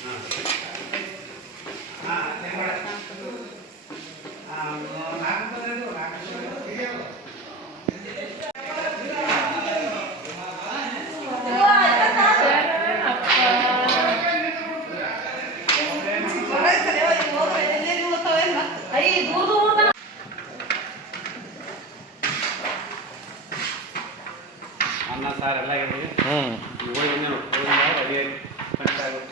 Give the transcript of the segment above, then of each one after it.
ಅನ್ನ ಸಾರು ಎಲ್ಲ ಇರಲಿ ಹ್ಞೂ ರೆಡಿ ಆಗಿ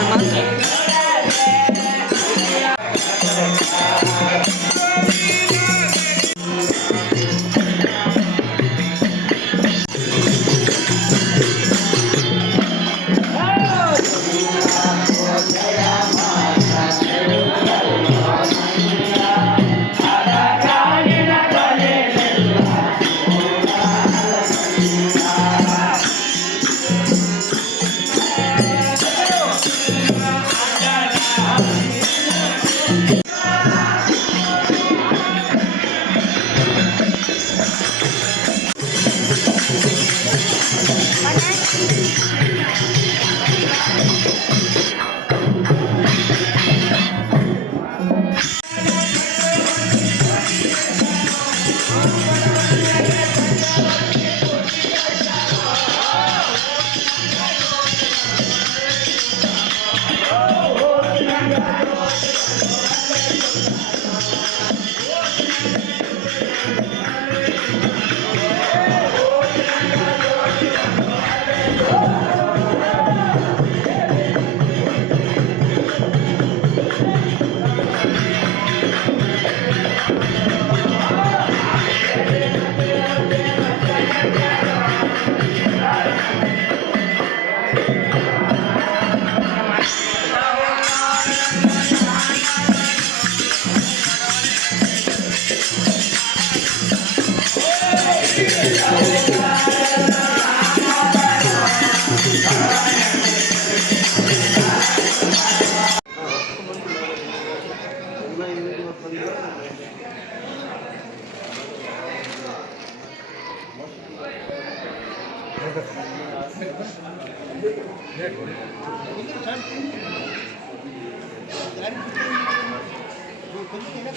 ます。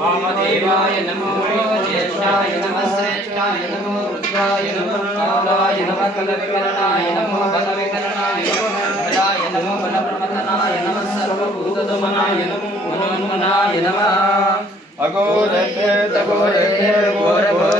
వామదేవాయ నమో జ్యేష్ఠాయ నమ శ్రేష్ఠాయ నమో రుద్రాయ నమో కాలాయ నమ కలవికరణాయ నమో బలవికరణాయ నమోదాయ నమో బలప్రమతనాయ నమ సర్వభూతదమనాయ నమో మనోన్మనాయ నమ અઘોર ઘોર ઘોર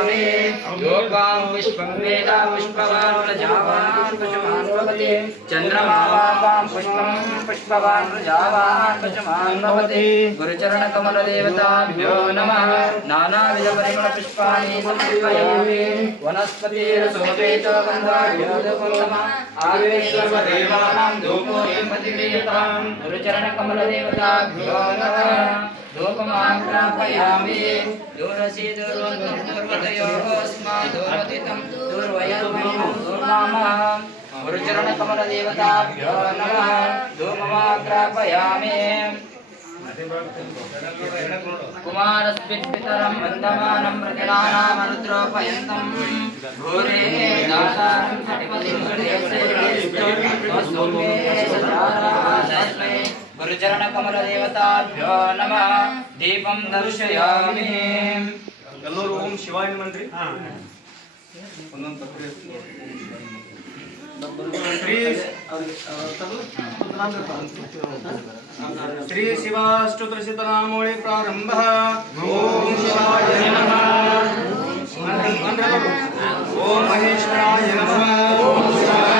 योगां पुष्पं वेदां पुष्पवान् प्रजावान् पशुमान् भवति चन्द्रमावां पुष्पं पुष्पवान् प्रजावान् पशुमान् भवति गुरुचरणकमलदेवताभ्यो नमः नानाविधपरिमलपुष्पाणि समर्पयामि वनस्पतिरसोपेत आवेश्वरदेवानां धूपो प्रतिदेयतां गुरुचरणकमलदेवताभ्यो नमः लोकमाक्रापयामि दूरसी दुर्वतयोः దుర్వితం దుర్వయోమయం దుర్మామహం గురుచరణకమలదేవతాభ్యో నమ ధూమమాగ్రాపయామి కుమారస్మిత్పితరం వందమానం ప్రజలానామరుద్రోపయంతం భూరే దాసారం సటిపతిం సోమే సదారాస్మై గురుచరణ కమల ఓం శివాయ మంత్రి ಒಂದೊಂದು ತಪ್ಪು ಶ್ರೀ ಶಿವಾಷ್ಟುತನಾಮೂಳಿ ಪ್ರಾರಂಭ ಓಂ ಶಿವಾಯ ಓಂ ಓಂ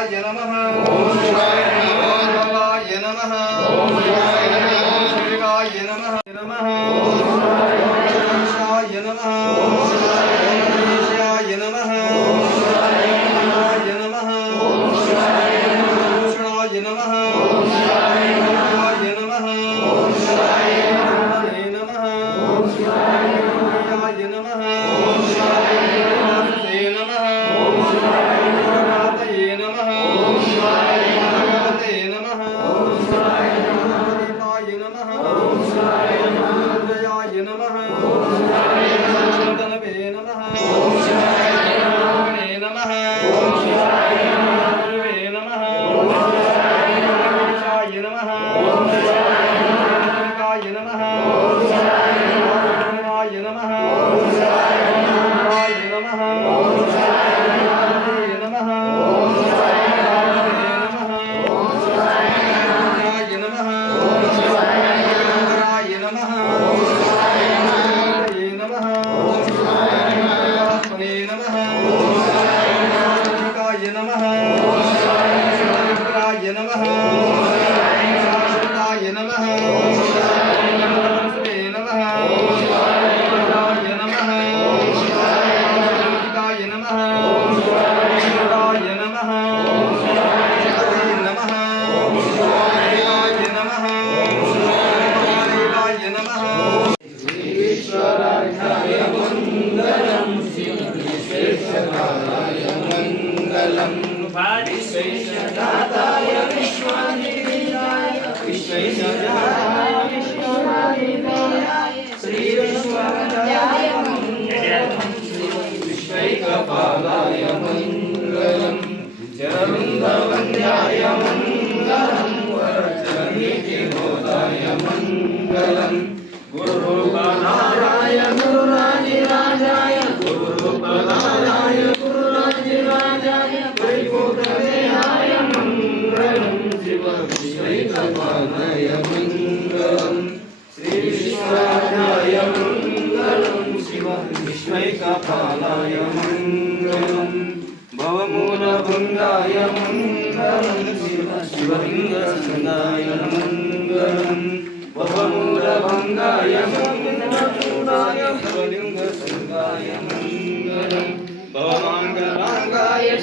好了，慢慢。नमः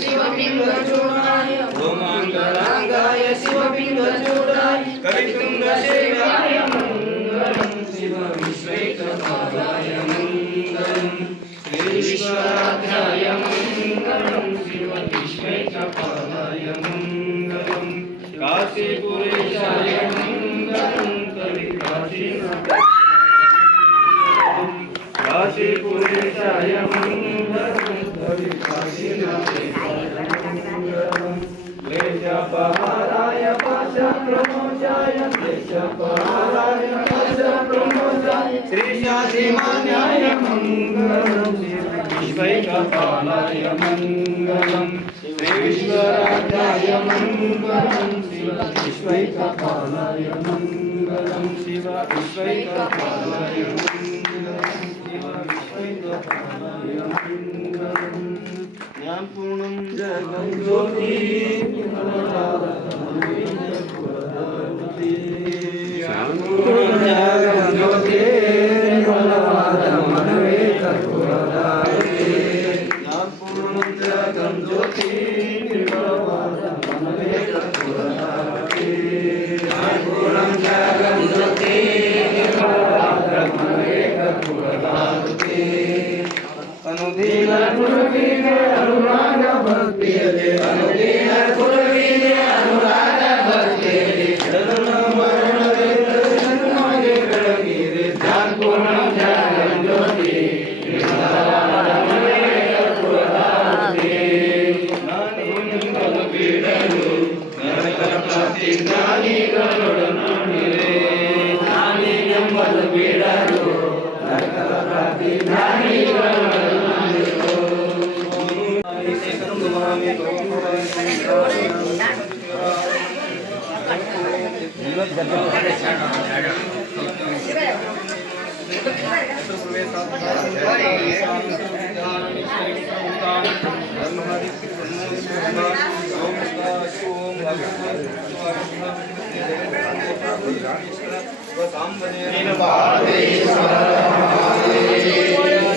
శివపింగచూడాయ ఓమంగళాంగాయ శివపింగచూడాయ కవితుంగ శేవాయ మంగళం శివ విశ్వైకపాదాయ మంగళం ఈశ్వరాధ్యాయ మంగళం శివ విశ్వైకపాదాయ మంగళం కాశీపురేశాయ మంగళం కవి కాశీనాథ కాశీపురేశాయ మంగళం மங்களபாலாய மங்களம் ஸ்ரீஸ்வராஜாய மங்களம் சிவவிஸ்வைகபாலாய மங்களம் சிவவிஸ்வைகபாலாய மங்களம் சிவவிஸ்வைகபாலாய மங்களம் ஞாபூர்ணம் ஜெகம் ஜோதி Yeah. Om Namah Shivaya.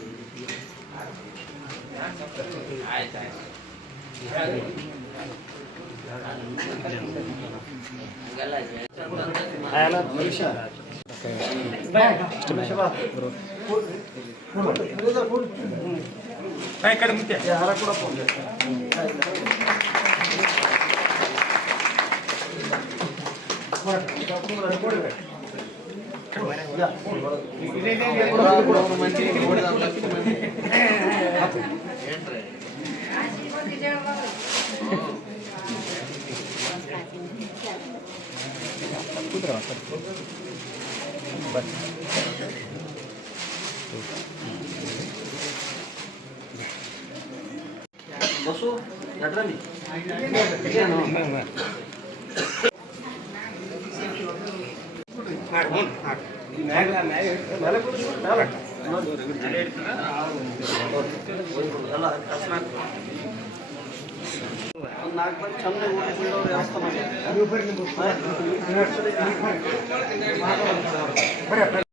हाय हाय हाय नमस्कार ओके भाई नमस्कार बरोबर काय करतो मी तयार कोड फोन करतो ಬಸ್ಸು ನಟ್ರಲ್ಲಿ ಒಂದು ನಾಲ್ಕು ಮಂದಿ ಚೆನ್ನಾಗಿ ಓಡಿಸಿದವ್ರು ವ್ಯವಸ್ಥೆ ಮಾಡಿ